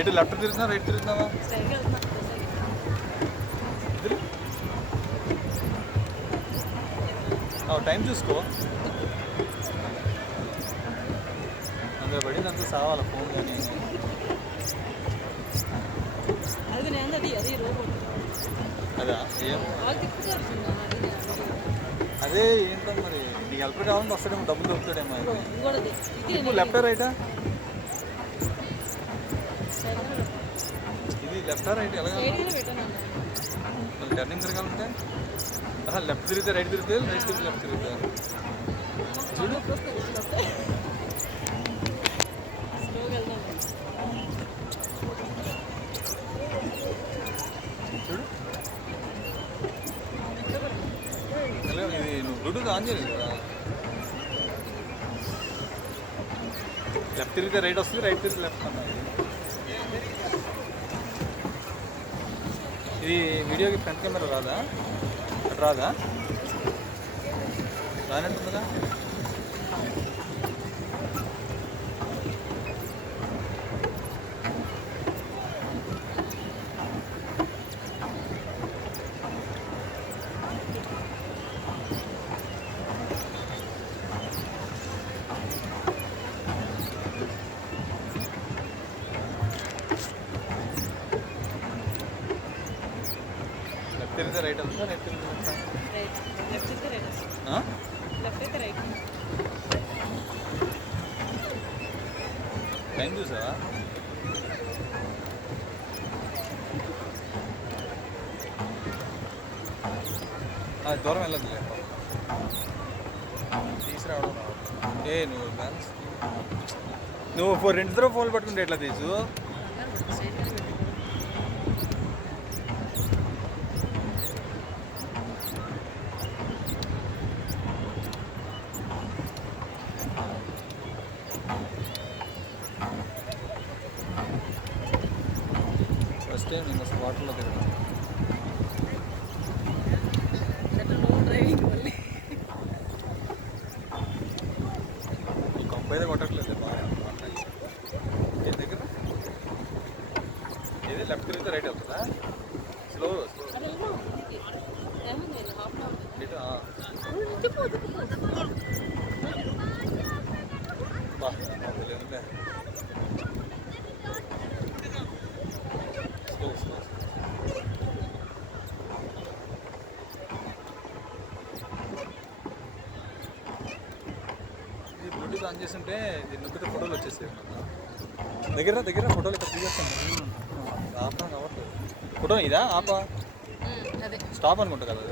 ఎటు లెఫ్ట్ తిరుగుతున్నా right తిరుగుతున్నావా? Time చూసుకో. అందులో పడింది అంతా సావాల ఫోన్ కానీ. అదా ఏం అదే ఏంటో మరి నీకు హెల్ప్ కావాలంటే వస్తాడేమో, డబ్బులు దొరుకుతాడేమో. ఇప్పుడు లెఫ్టా రైటా? ఇది లెఫ్టా రైట్ ఎలా టర్నింగ్ తిరగాలంటే? లెఫ్ట్ తిరిగితే రైట్ తిరిగితే, రైట్ తిరిగితే లెఫ్ట్ తిరుగుతా. చూడు చూడు ఇది నువ్వు బ్లూటూత్ ఆన్ చేయలేదు కదా. లెఫ్ట్ తిరిగితే రైట్ వస్తుంది, రైట్ తిరిగితే లెఫ్ట్ అన్నా. ఇది వీడియోకి ఫ్రంట్ కెమెరా రాదా? అటు రాదా? రానంటుందిగా. తిరిగితే రైట్ అవుతుందా, రైట్ తిరిగితే లెఫ్ట్? టైం చూసావా? దూరం వెళ్ళదు తీసుకురావడం. నువ్వు బ్యాలెన్స్ నువ్వు రెండుతో ఫోన్లు పట్టుకుంటే ఎట్లా తీసు? ఫస్ట్ టైం నేను అసలు వాటర్లో తిరగడం. ఒక అబ్బాయి కొట్టట్లేదు బాగా ఏ దగ్గర. ఏది లెఫ్ట్ తిరిగితే రైట్ అవుతుందా? స్లో ఇది బ్లూటూత్ ఆన్ చేస్తుంటే ఇది నొక్కితే ఫోటోలు వచ్చేసాయి. దగ్గర ఫోటోలు ఇక్కడ తీసేస్తాను. ఆపా కావట్లేదు ఫోటో. ఇదా ఆపా స్టాప్ అనుకుంటా కదా.